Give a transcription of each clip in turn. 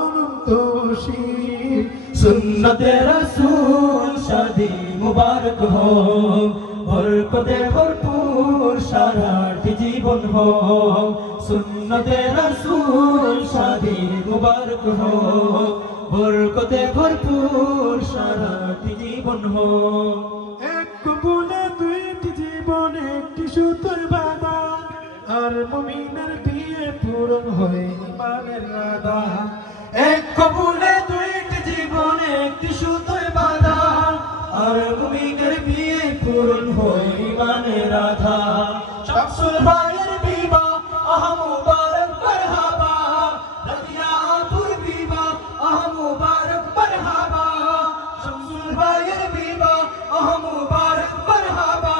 অনন্ত অসীম। সুন্নতে রাসূল শাদি মুবারক হো, বরকতে ভরপুর সারাটি জীবন হো। সুন্নতে রাসূল শাদি মুবারক হো, বরকতে ভরপুর সারাটি জীবন হো। এক কবুলে দুইটি জীবন একটি সুতোর বাঁধা, আর মুমিনের বিয়ে পূরণ হয় ইমানের রাধা। এক কবুলে দুইটি জীবন একটি সুতোয় বাঁধা, আর মুমিনের বিয়ে পূরণ হয় ইমানের রাধা। শামসুল ভাইয়ের বিবাহ আহ মুবারক মারহাবা, রাদিয়া আপুর বিবাহ আহ মুবারক মারহাবা। শামসুল ভাইয়ের বিবাহ আহ মুবারক মারহাবা,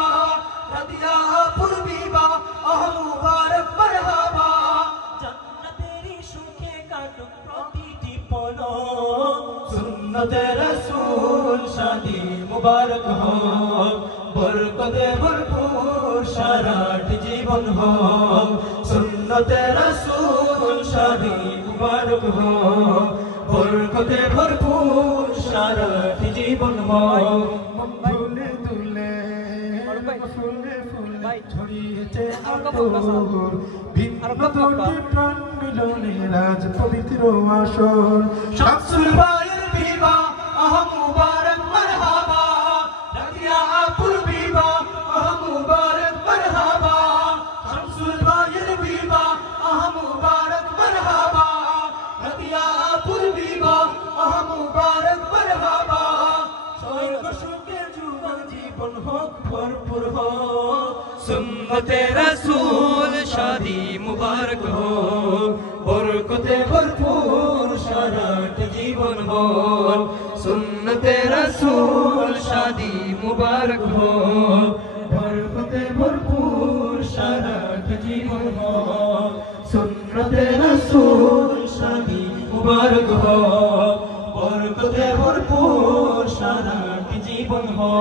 রাদিয়া আপুর বিবাহ আহ মুবারক মারহাবা। জান্নাতেরই সুখে কাটুক প্রতিটি পল, সুন্নতে রাসূল শাদি মুবারক হো, বরকতে ভরপুর সারাটি জীবন হো। সুন্নতে রাসূল শাদি মুবারক হো, বরকতে ভরপুর সারাটি জীবন হো। ফুলে দুলে ফুলে ফুলে ছড়িয়েছে আতর, ভিন্ন দুটি প্রাণ মিলনে রাজ পবিত্র আসর। শামসুল ভাইয়ের বিবাহ আহ মুবারক মারহাবা, রাদিয়া আপুর বিবাহ আহ মুবারক মারহাবা। শামসুল ভাইয়ের বিবাহ আহ মুবারক মারহাবা, রাদিয়া আপুর বিবাহ আহ মুবারক মারহাবা। স্বর্গ সুখে যুগল জীবন হোক ভরপুর হো, সুন্নতে রাসূল শাদি মুবারক হো, বরকতে ভরপুর সারাটি জীবন হো। সুন্নতে রাসূল শাদি মুবারক হো, বরকতে ভরপুর সারাটি জীবন হো। সুন্নতে রাসূল শাদি মুবারক হো, বরকতে ভরপুর সারাটি জীবন হো।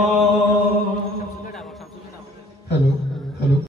হ্যালো।